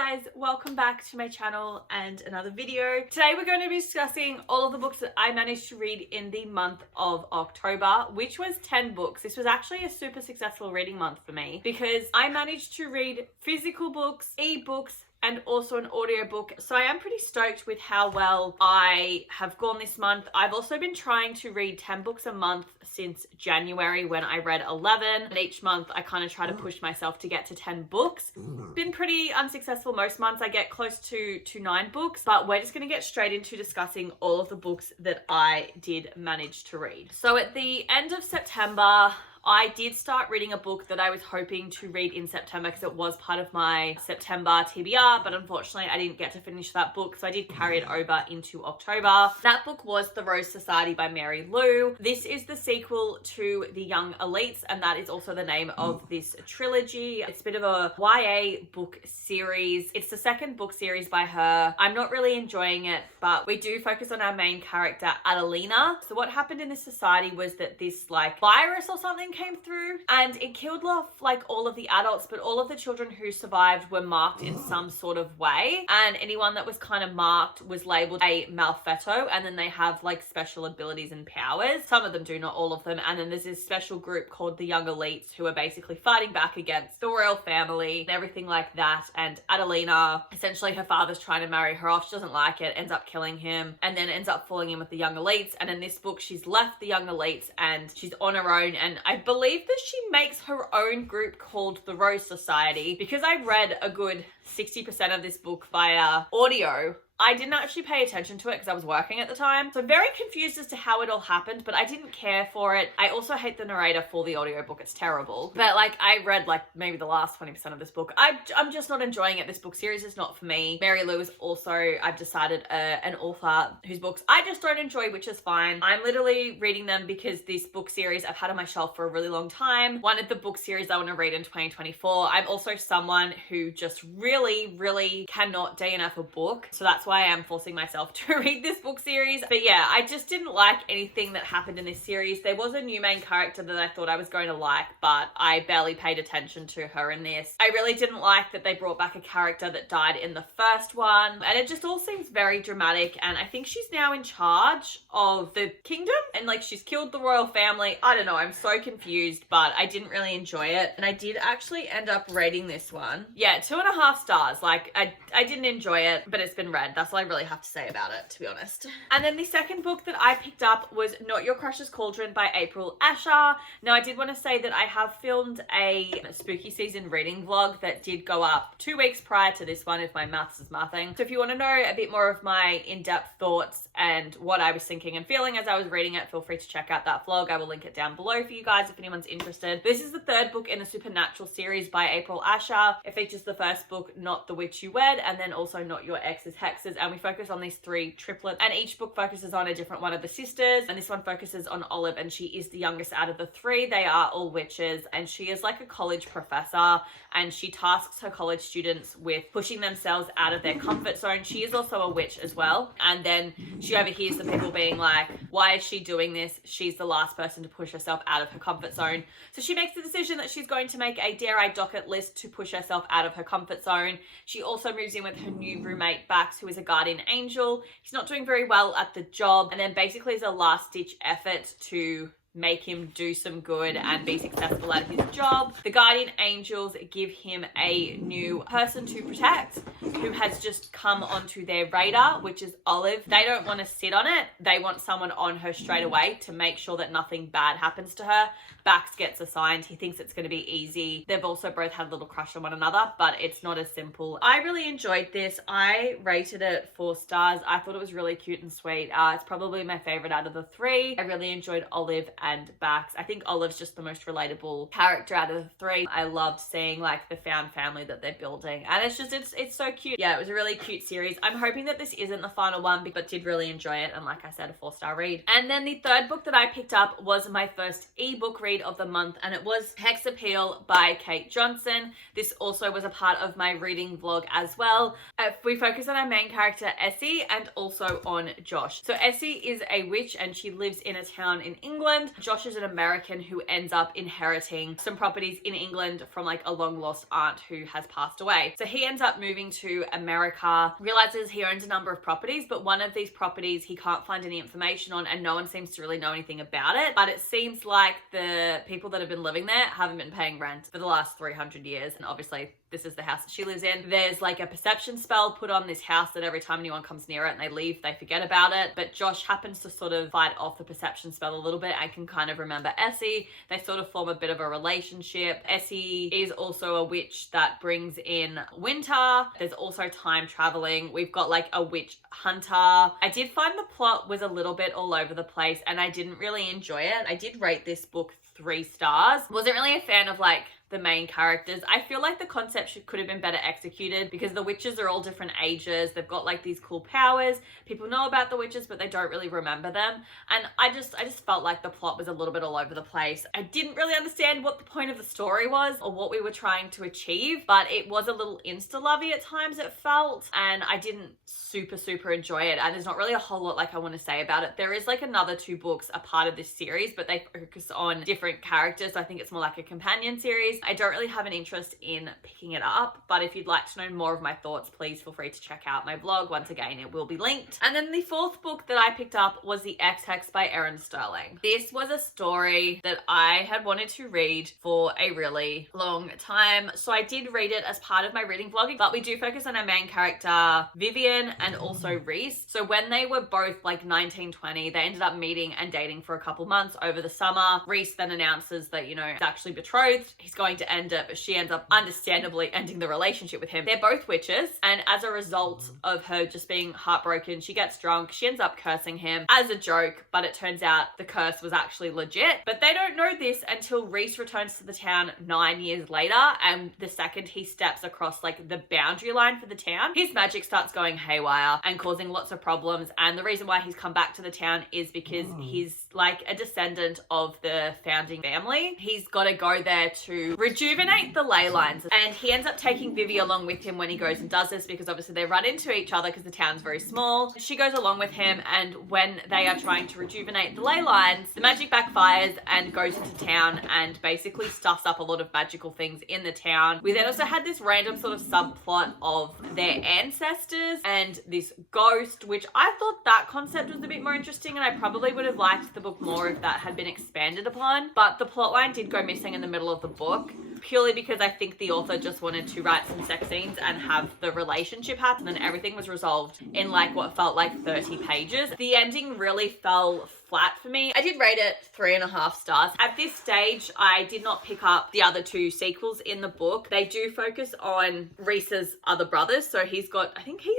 guys, welcome back to my channel and another video. Today we're going to be discussing all of the books that I managed to read in the month of October, which was 10 books. This was actually a super successful reading month for me because I managed to read physical books, ebooks, and also an audiobook. So I am pretty stoked with how well I have gone this month. I've also been trying to read 10 books a month since January when I read 11. And each month I kind of try to push myself to get to 10 books. Been pretty unsuccessful most months. I get close to 9 books, but we're just going to get straight into discussing all of the books that I did manage to read. So at the end of September, I did start reading a book that I was hoping to read in September because it was part of my September TBR, but unfortunately I didn't get to finish that book, so I did carry it over into October. That book was The Rose Society by Mary Lou. This is the sequel to The Young Elites, and that is also the name of this trilogy. It's a bit of a YA book series. It's the second book series by her. I'm not really enjoying it, but we do focus on our main character, Adelina. So what happened in this society was that this virus or something came through and it killed off all of the adults, but all of the children who survived were marked in some sort of way, and anyone that was kind of marked was labeled a malfetto, and then they have special abilities and powers. Some of them do, not all of them. And then there's this special group called the Young Elites who are basically fighting back against the royal family and everything like that. And Adelina, essentially her father's trying to marry her off. She doesn't like it, ends up killing him, and then ends up falling in with the Young Elites. And in this book she's left the Young Elites and she's on her own, and I believe that she makes her own group called the Rose Society. Because I read a good 60% of this book via audio, I didn't actually pay attention to it because I was working at the time. So I'm very confused as to how it all happened, but I didn't care for it. I also hate the narrator for the audiobook. It's terrible. But I read maybe the last 20% of this book. I'm just not enjoying it. This book series is not for me. Mary Lou is also, I've decided, an author whose books I just don't enjoy, which is fine. I'm literally reading them because this book series I've had on my shelf for a really long time. One of the book series I want to read in 2024. I'm also someone who just really cannot DNF a book. So that's why I am forcing myself to read this book series. But yeah, I just didn't like anything that happened in this series. There was a new main character that I thought I was going to like, but I barely paid attention to her in this. I really didn't like that they brought back a character that died in the first one, and it just all seems very dramatic. And I think she's now in charge of the kingdom, and she's killed the royal family. I don't know, I'm so confused, but I didn't really enjoy it. And I did actually end up rating this one, 2.5 stars. I didn't enjoy it, but it's been read. That's all I really have to say about it, to be honest. And then the second book that I picked up was Not Your Crush's Cauldron by April Asher. Now, I did want to say that I have filmed a spooky season reading vlog that did go up 2 weeks prior to this one, if my maths is mathing. So if you want to know a bit more of my in-depth thoughts and what I was thinking and feeling as I was reading it, feel free to check out that vlog. I will link it down below for you guys if anyone's interested. This is the third book in the Supernatural series by April Asher. It features the first book, Not the Witch You Wed, and then also Not Your Ex's Hexes, and we focus on these 3 triplets, and each book focuses on a different one of the sisters, and this one focuses on Olive, and she is the youngest out of the 3. They are all witches, and she is a college professor, and she tasks her college students with pushing themselves out of their comfort zone. She is also a witch as well, and then she overhears the people being like, why is she doing this? She's the last person to push herself out of her comfort zone. So she makes the decision that she's going to make a Dare I Docket list to push herself out of her comfort zone. She also moves in with her new roommate Bax, who is a guardian angel. He's not doing very well at the job, and then basically as a last ditch effort to make him do some good and be successful at his job, the guardian angels give him a new person to protect who has just come onto their radar, which is Olive. They don't want to sit on it. They want someone on her straight away to make sure that nothing bad happens to her. Bax gets assigned. He thinks it's going to be easy. They've also both had a little crush on one another, but it's not as simple. I really enjoyed this. I rated it 4 stars. I thought it was really cute and sweet. It's probably my favorite out of the 3. I really enjoyed Olive and Bax. I think Olive's just the most relatable character out of the 3. I loved seeing the found family that they're building, and it's so cute. Yeah, it was a really cute series. I'm hoping that this isn't the final one, but did really enjoy it, and like I said, a 4-star read. And then the third book that I picked up was my first ebook read of the month, and it was Hex Appeal by Kate Johnson. This also was a part of my reading vlog as well. We focus on our main character Essie and also on Josh. So Essie is a witch and she lives in a town in England. Josh is an American who ends up inheriting some properties in England from a long lost aunt who has passed away. So he ends up moving to America, realizes he owns a number of properties, but one of these properties he can't find any information on and no one seems to really know anything about it. But it seems like the people that have been living there haven't been paying rent for the last 300 years. And obviously this is the house that she lives in. There's like a perception spell put on this house that every time anyone comes near it and they leave, they forget about it. But Josh happens to sort of fight off the perception spell a little bit and can kind of remember Essie. They sort of form a bit of a relationship. Essie is also a witch that brings in winter. There's also time traveling. We've got like a witch hunter. I did find the plot was a little bit all over the place and I didn't really enjoy it. I did rate this book 3 stars. Wasn't really a fan of like the main characters. I feel like the concept could have been better executed because the witches are all different ages. They've got like these cool powers. People know about the witches, but they don't really remember them. And I just felt like the plot was a little bit all over the place. I didn't really understand what the point of the story was or what we were trying to achieve, but it was a little insta-lovey at times, it felt, and I didn't super enjoy it. And there's not really a whole lot like I want to say about it. There is like another 2 books a part of this series, but they focus on different characters. So I think it's more like a companion series. I don't really have an interest in picking it up, but if you'd like to know more of my thoughts, please feel free to check out my vlog. Once again, it will be linked. And then the 4th book that I picked up was The Ex-Hex by Erin Sterling. This was a story that I had wanted to read for a really long time. So I did read it as part of my reading vlogging, but we do focus on our main character, Vivian, and also Reese. So when they were both like 19, 20, they ended up meeting and dating for a couple months over the summer. Reese then announces that, you know, he's actually betrothed. He's going to end it, but she ends up understandably ending the relationship with him. They're both witches, and as a result of her just being heartbroken, she gets drunk. She ends up cursing him as a joke, but it turns out the curse was actually legit. But they don't know this until Reese returns to the town 9 years later, and the second he steps across like the boundary line for the town, his magic starts going haywire and causing lots of problems. And the reason why he's come back to the town is because he's like a descendant of the founding family. He's got to go there to rejuvenate the ley lines, and he ends up taking Vivi along with him when he goes and does this because obviously they run into each other because the town's very small. She goes along with him, and when they are trying to rejuvenate the ley lines, the magic backfires and goes into town and basically stuffs up a lot of magical things in the town. We then also had this random sort of subplot of their ancestors and this ghost, which I thought that concept was a bit more interesting, and I probably would have liked the book more if that had been expanded upon. But the plotline did go missing in the middle of the book, purely because I think the author just wanted to write some sex scenes and have the relationship happen, and everything was resolved in like what felt like 30 pages. The ending really fell flat for me. I did rate it 3.5 stars. At this stage, I did not pick up the other 2 sequels in the book. They do focus on Reese's other brothers. So he's got, I think he's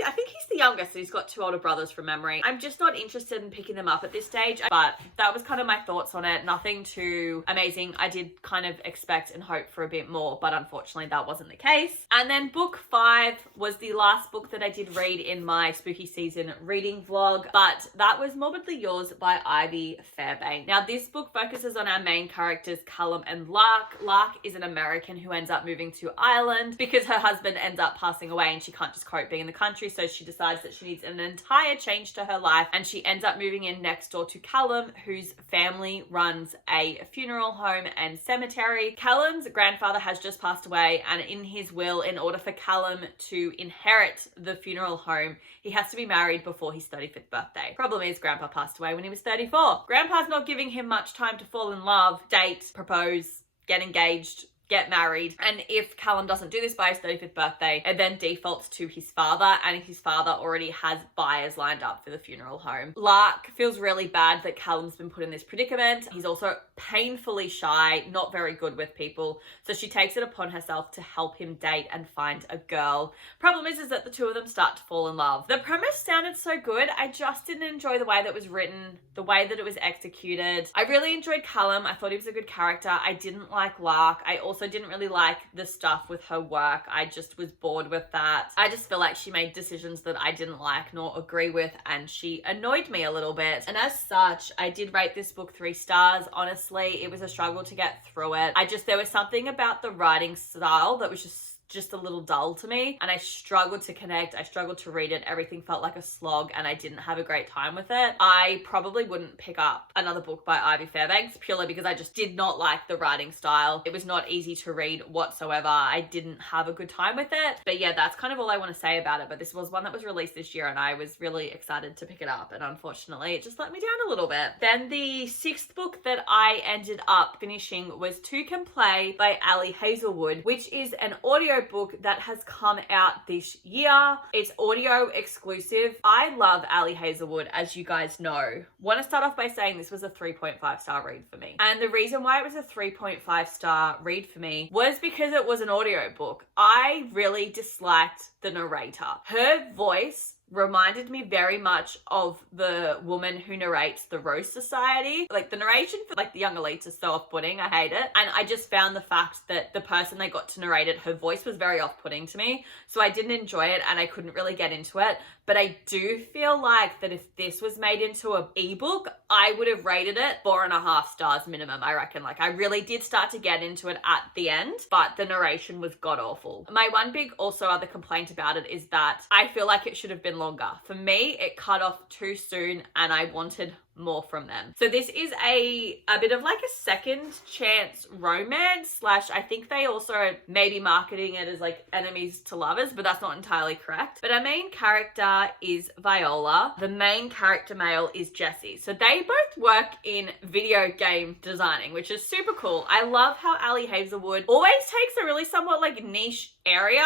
the youngest, so he's got 2 older brothers from memory. I'm just not interested in picking them up at this stage, but that was kind of my thoughts on it. Nothing too amazing. I did kind of expect and hope for a bit more, but unfortunately that wasn't the case. And then book 5 was the last book that I did read in my spooky season reading vlog, but that was Morbidly Yours by Ivy Fairbank. Now this book focuses on our main characters Callum and Lark. Lark is an American who ends up moving to Ireland because her husband ends up passing away and she can't just cope being in the country, so she decides that she needs an entire change to her life, and she ends up moving in next door to Callum, whose family runs a funeral home and cemetery. Callum's grandfather has just passed away, and in his will, in order for Callum to inherit the funeral home, he has to be married before his 35th birthday. Problem is, Grandpa passed away when he was 34. Grandpa's not giving him much time to fall in love, date, propose, get engaged, get married. And if Callum doesn't do this by his 35th birthday, it then defaults to his father, and his father already has buyers lined up for the funeral home. Lark feels really bad that Callum's been put in this predicament. He's also painfully shy, not very good with people, so she takes it upon herself to help him date and find a girl. Problem is that the 2 of them start to fall in love. The premise sounded so good, I just didn't enjoy the way that it was written, the way that it was executed. I really enjoyed Callum. I thought he was a good character. I didn't like Lark. I also didn't really like the stuff with her work. I just was bored with that. I just feel like she made decisions that I didn't like nor agree with, and she annoyed me a little bit. And as such, I did rate this book 3 stars. Honestly, it was a struggle to get through it. There was something about the writing style that was just just a little dull to me, and I struggled to connect. I struggled to read it. Everything felt like a slog, and I didn't have a great time with it. I probably wouldn't pick up another book by Ivy Fairbanks purely because I just did not like the writing style. It was not easy to read whatsoever. I didn't have a good time with it. But yeah, that's kind of all I want to say about it. But this was one that was released this year, and I was really excited to pick it up, and unfortunately it just let me down a little bit. Then the sixth book that I ended up finishing was Two Can Play by Ali Hazelwood, which is an audiobook that has come out this year. It's audio exclusive. I love Ali Hazelwood, as you guys know. Want to start off by saying this was a 3.5 star read for me. And the reason why it was a 3.5 star read for me was because it was an audiobook. I really disliked the narrator. Her voice reminded me very much of the woman who narrates the Rose Society. Like, the narration for like the young elites is so off-putting. I hate it. And I just found the fact that the person they got to narrate it, her voice was very off-putting to me. So I didn't enjoy it, and I couldn't really get into it. But I do feel like that if this was made into an ebook, I would have rated it 4.5 stars minimum, I reckon. Like, I really did start to get into it at the end, but the narration was god-awful. My one big also other complaint about it is that I feel like it should have been longer. For me, it cut off too soon, and I wanted more from them. So this is a bit of like a second chance romance slash, I think they also may be marketing it as like enemies to lovers, but that's not entirely correct. But our main character is Viola. The main character male is Jesse. So they both work in video game designing, which is super cool. I love how Ali Hazelwood always takes a really somewhat like niche area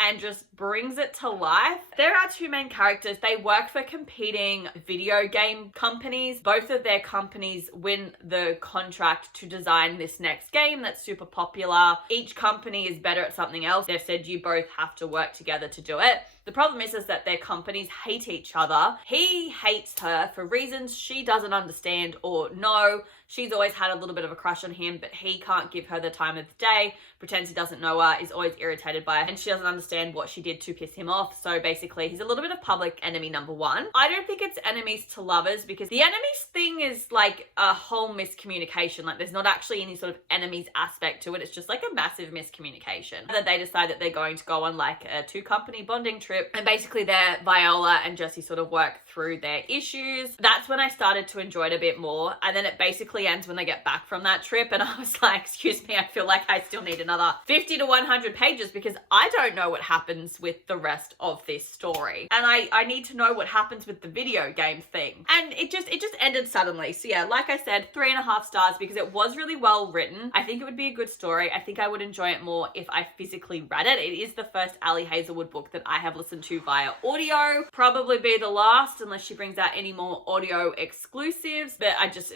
and just brings it to life. There are two main characters. They work for competing video game companies. Both of their companies win the contract to design this next game that's super popular. Each company is better at something else. They've said you both have to work together to do it. The problem is that their companies hate each other. He hates her for reasons she doesn't understand or know. She's always had a little bit of a crush on him, but he can't give her the time of the day, pretends he doesn't know her, is always irritated by her, and she doesn't understand what she did to piss him off. So basically, he's a little bit of public enemy number one. I don't think it's enemies to lovers, because the enemies thing is like a whole miscommunication. Like, there's not actually any sort of enemies aspect to it. It's just like a massive miscommunication. That they decide that they're going to go on like a 2-company bonding trip, and basically their Viola and Jesse sort of work through their issues. That's when I started to enjoy it a bit more. And then it basically ends when they get back from that trip, and I was like, excuse me, I feel like I still need another 50 to 100 pages because I don't know what happens with the rest of this story, and I need to know what happens with the video game thing. And it just ended suddenly. So yeah, like I said, 3.5 stars because it was really well written. I think it would be a good story. I think I would enjoy it more if I physically read it. It is the first Ali Hazelwood book that I have listened to via audio. Probably be the last unless she brings out any more audio exclusives, but I just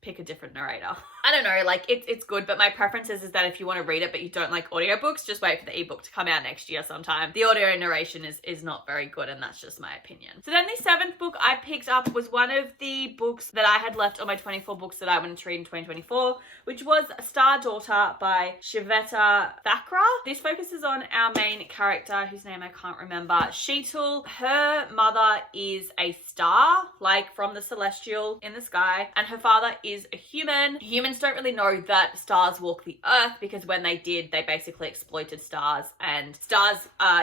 pick a different narrator. I don't know, like it's good, but my preference is that if you want to read it but you don't like audiobooks, just wait for the ebook to come out next year sometime. The audio narration is not very good, and that's just my opinion. So then the 7th book I picked up was one of the books that I had left on my 24 books that I wanted to read in 2024, which was Star Daughter by Shiveta Thakra. This focuses on our main character, whose name I can't remember, Sheetal. Her mother is a star, like from the celestial in the sky, and her father is a human. Humans don't really know that stars walk the earth, because when they did, they basically exploited stars, and stars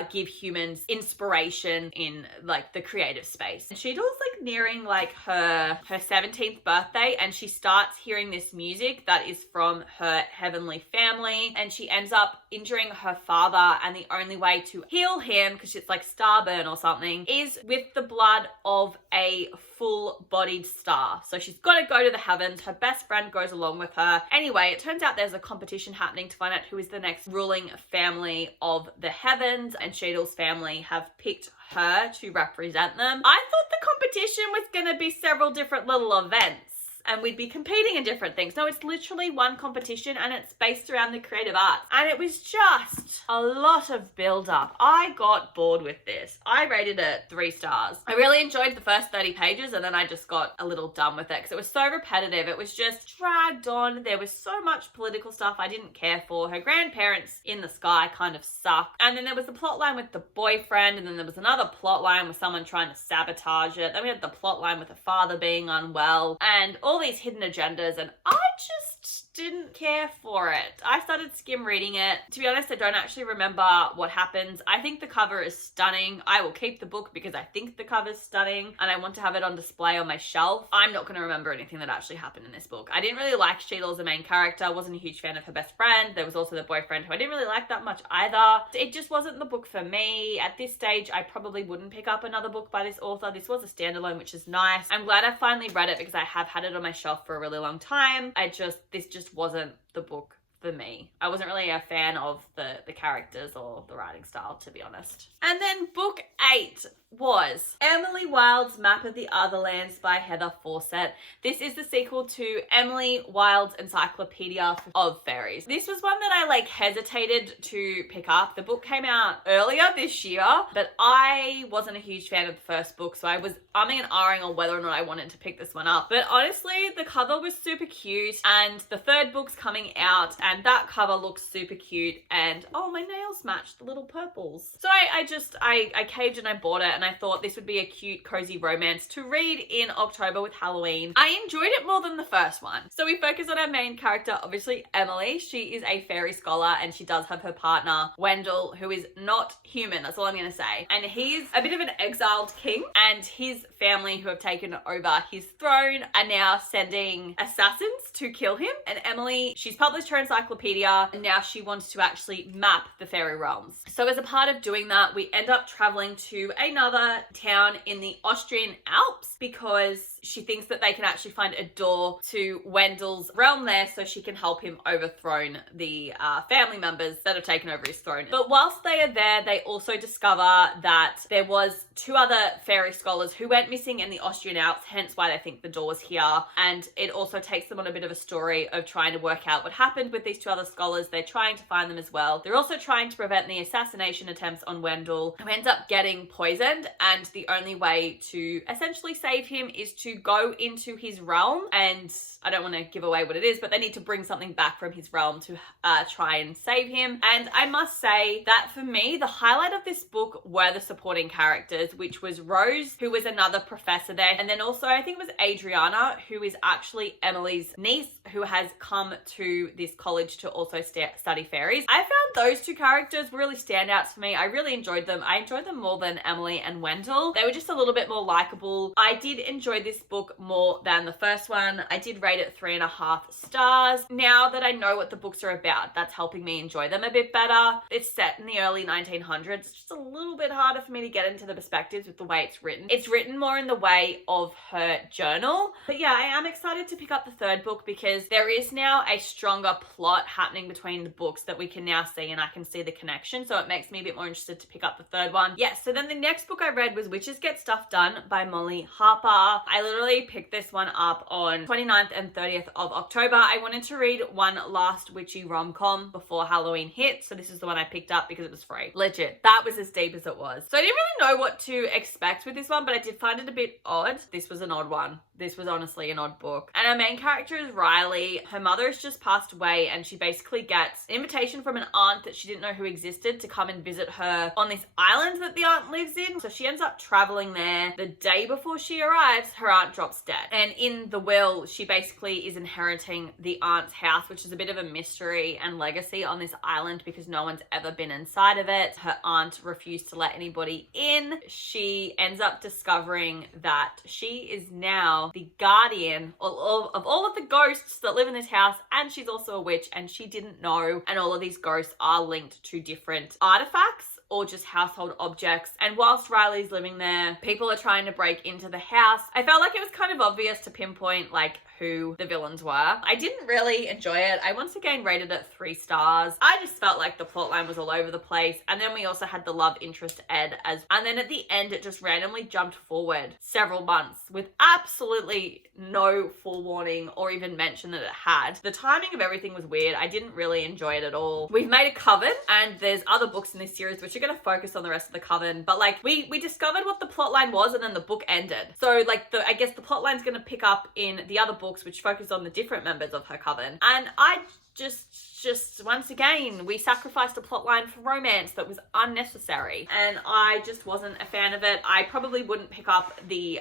give humans inspiration in like the creative space. And Sheetal's like nearing like her 17th birthday, and she starts hearing this music that is from her heavenly family, and she ends up injuring her father, and the only way to heal him, because it's like star burn or something, is with the blood of a full-bodied star. So she's got to go to the heavens. Her best friend goes along with her. Anyway, it turns out there's a competition happening to find out who is the next ruling family of the heavens, and Sheetal's family have picked her to represent them. I thought the competition was going to be several different little events, and we'd be competing in different things. No, it's literally one competition, and it's based around the creative arts. And it was just a lot of build-up. I got bored with this. I rated it 3 stars. I really enjoyed the first 30 pages, and then I just got a little done with it because it was so repetitive. It was just dragged on. There was so much political stuff I didn't care for. Her grandparents in the sky kind of sucked. And then there was the plot line with the boyfriend, and then there was another plot line with someone trying to sabotage it. Then we had the plot line with the father being unwell, and all these hidden agendas, and I just didn't care for it. I started skim reading it. To be honest, I don't actually remember what happens. I think the cover is stunning. I will keep the book because I think the cover's stunning and I want to have it on display on my shelf. I'm not going to remember anything that actually happened in this book. I didn't really like Sheila as a main character. I wasn't a huge fan of her best friend. There was also the boyfriend who I didn't really like that much either. It just wasn't the book for me. At this stage, I probably wouldn't pick up another book by this author. This was a standalone, which is nice. I'm glad I finally read it because I have had it on my shelf for a really long time. This just wasn't the book for me. I wasn't really a fan of the characters or the writing style, to be honest. And then book 8 was Emily Wilde's Map of the Otherlands by Heather Fawcett. This is the sequel to Emily Wilde's Encyclopedia of Fairies. This was one that I hesitated to pick up. The book came out earlier this year, but I wasn't a huge fan of the first book, so I was umming and ahhing on whether or not I wanted to pick this one up. But honestly, the cover was super cute, and the third book's coming out, and that cover looks super cute, and oh, my nails matched the little purples. So I caved and I bought it, and I thought this would be a cute, cozy romance to read in October with Halloween. I enjoyed it more than the first one. So we focus on our main character, obviously Emily. She is a fairy scholar, and she does have her partner, Wendell, who is not human. That's all I'm gonna say. And he's a bit of an exiled king, and his family, who have taken over his throne, are now sending assassins to kill him. And Emily, she's published her encyclopedia, and now she wants to actually map the fairy realms. So as a part of doing that, we end up traveling to another town in the Austrian Alps because she thinks that they can actually find a door to Wendell's realm there so she can help him overthrow the family members that have taken over his throne. But whilst they are there, they also discover that there was 2 other fairy scholars who went missing in the Austrian Alps, hence why they think the door was here. And it also takes them on a bit of a story of trying to work out what happened with these 2 other scholars. They're trying to find them as well. They're also trying to prevent the assassination attempts on Wendell, who ends up getting poisoned, and the only way to essentially save him is to go into his realm. And I don't want to give away what it is, but they need to bring something back from his realm to try and save him. And I must say that for me, the highlight of this book were the supporting characters, which was Rose, who was another professor there, and then also I think it was Adriana, who is actually Emily's niece, who has come to this college to also study fairies. I found those 2 characters really standouts for me. I really enjoyed them. I enjoyed them more than Emily and Wendell. They were just a little bit more likable. I did enjoy this book more than the first one. I did rate it 3.5 stars. Now that I know what the books are about, that's helping me enjoy them a bit better. It's set in the early 1900s. It's just a little bit harder for me to get into the perspectives with the way it's written. It's written more in the way of her journal. But yeah, I am excited to pick up the third book because there is now a stronger plot happening between the books that we can now see, and I can see the connection. So it makes me a bit more interested to pick up the third one. Yeah, so then the next book I read was Witches Get Stuff Done by Molly Harper. I literally picked this one up on 29th and 30th of October. I wanted to read one last witchy rom-com before Halloween hit, so this is the one I picked up because it was free. Legit. That was as deep as it was. So I didn't really know what to expect with this one, but I did find it a bit odd. This was an odd one. This was honestly an odd book. And our main character is Riley. Her mother has just passed away, and she basically gets an invitation from an aunt that she didn't know who existed to come and visit her on this island that the aunt lives in. So she ends up traveling there. The day before she arrives, her aunt drops dead. And in the will, she basically is inheriting the aunt's house, which is a bit of a mystery and legacy on this island because no one's ever been inside of it. Her aunt refused to let anybody in. She ends up discovering that she is now the guardian of all of the ghosts that live in this house, and she's also a witch, and she didn't know. And all of these ghosts are linked to different artifacts or just household objects. And whilst Riley's living there, people are trying to break into the house. I felt like it was kind of obvious to pinpoint who the villains were. I didn't really enjoy it. I once again rated it 3 stars. I just felt like the plotline was all over the place. And then we also had the love interest Ed and then at the end it just randomly jumped forward several months with absolutely no forewarning or even mention that it had. The timing of everything was weird. I didn't really enjoy it at all. We've made a coven, and there's other books in this series which are actually going to focus on the rest of the coven, but like we discovered what the plot line was and then the book ended. So like I guess the plot line's going to pick up in the other books which focus on the different members of her coven. And I just once again, we sacrificed a plot line for romance that was unnecessary, and I just wasn't a fan of it. I probably wouldn't pick up the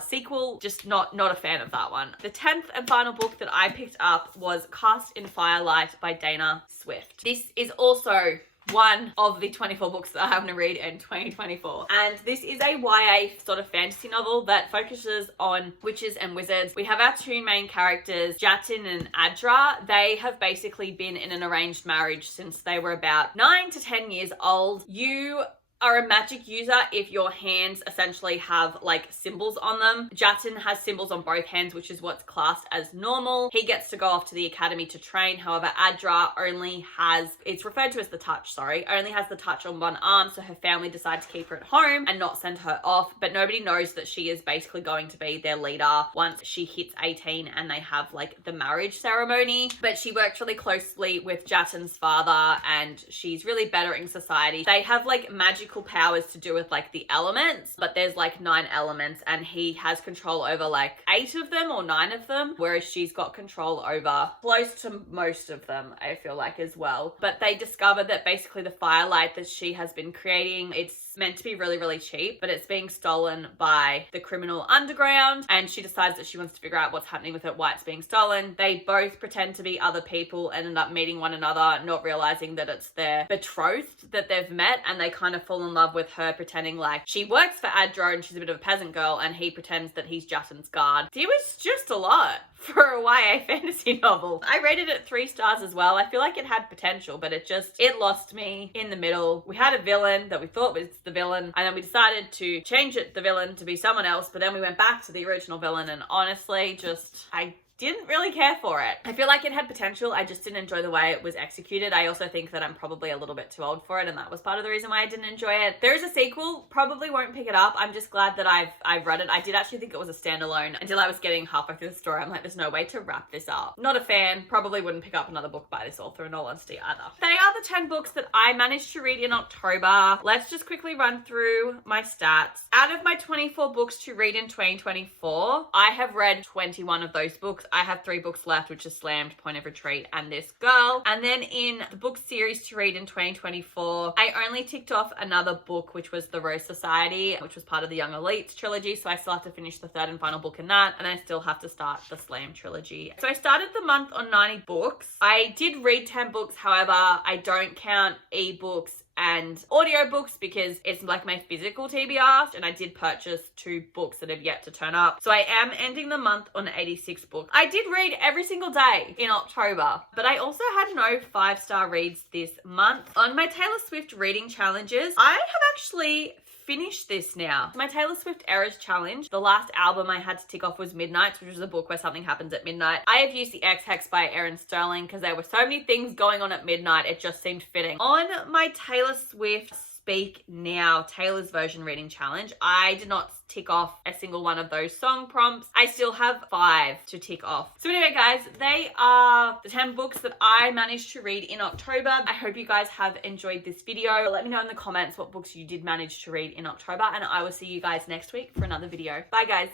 sequel, just not a fan of that one. The 10th and final book that I picked up was Cast in Firelight by Dana Swift. This is also one of the 24 books that I'm going to read in 2024. And this is a YA sort of fantasy novel that focuses on witches and wizards. We have our two main characters, Jatin and Adra. They have basically been in an arranged marriage since they were about 9 to 10 years old. You are a magic user if your hands essentially have like symbols on them. Jatin has symbols on both hands, which is what's classed as normal. He gets to go off to the academy to train. However, Adra only has, it's referred to as the touch, sorry, only has the touch on one arm, so her family decide to keep her at home and not send her off. But nobody knows that she is basically going to be their leader once she hits 18 and they have like the marriage ceremony. But she works really closely with Jatin's father and she's really bettering society. They have like magical powers to do with like the elements, but there's like 9 elements and he has control over like 8 of them or 9 of them, whereas she's got control over close to most of them, I feel like, as well. But they discover that basically the firelight that she has been creating, it's meant to be really, really cheap, but it's being stolen by the criminal underground, and she decides that she wants to figure out what's happening with it, why it's being stolen. They both pretend to be other people and end up meeting one another, not realizing that it's their betrothed that they've met, and they kind of fall in love with her pretending like she works for Adra and she's a bit of a peasant girl, and he pretends that he's Jatin's guard. It was just a lot for a YA fantasy novel. I rated it 3 stars as well. I feel like it had potential, but it lost me in the middle. We had a villain that we thought was the villain, and then we decided to change the villain to be someone else, but then we went back to the original villain, and honestly, I didn't really care for it. I feel like it had potential. I just didn't enjoy the way it was executed. I also think that I'm probably a little bit too old for it, and that was part of the reason why I didn't enjoy it. There is a sequel, probably won't pick it up. I'm just glad that I've read it. I did actually think it was a standalone until I was getting halfway through the story. I'm like, there's no way to wrap this up. Not a fan. Probably wouldn't pick up another book by this author in all honesty either. They are the 10 books that I managed to read in October. Let's just quickly run through my stats. Out of my 24 books to read in 2024, I have read 21 of those books. I have 3 books left, which is Slammed, Point of Retreat, and This Girl. And then in the book series to read in 2024, I only ticked off another book, which was The Rose Society, which was part of the Young Elites trilogy. So I still have to finish the 3rd and final book in that. And I still have to start the Slam trilogy. So I started the month on 90 books. I did read 10 books. However, I don't count ebooks and audiobooks because it's like my physical TBR, and I did purchase 2 books that have yet to turn up. So I am ending the month on 86 books. I did read every single day in October, but I also had no 5-star reads this month. On my Taylor Swift reading challenges, I have actually finished this now. My Taylor Swift Eras Challenge, the last album I had to tick off was Midnights, which was a book where something happens at midnight. I have used the X-Hex by Erin Sterling because there were so many things going on at midnight, it just seemed fitting. On my Taylor Swift Speak Now Taylor's Version reading challenge, I did not tick off a single one of those song prompts. I still have 5 to tick off. So anyway, guys, they are the 10 books that I managed to read in October. I hope you guys have enjoyed this video. Let me know in the comments what books you did manage to read in October, and I will see you guys next week for another video. Bye, guys.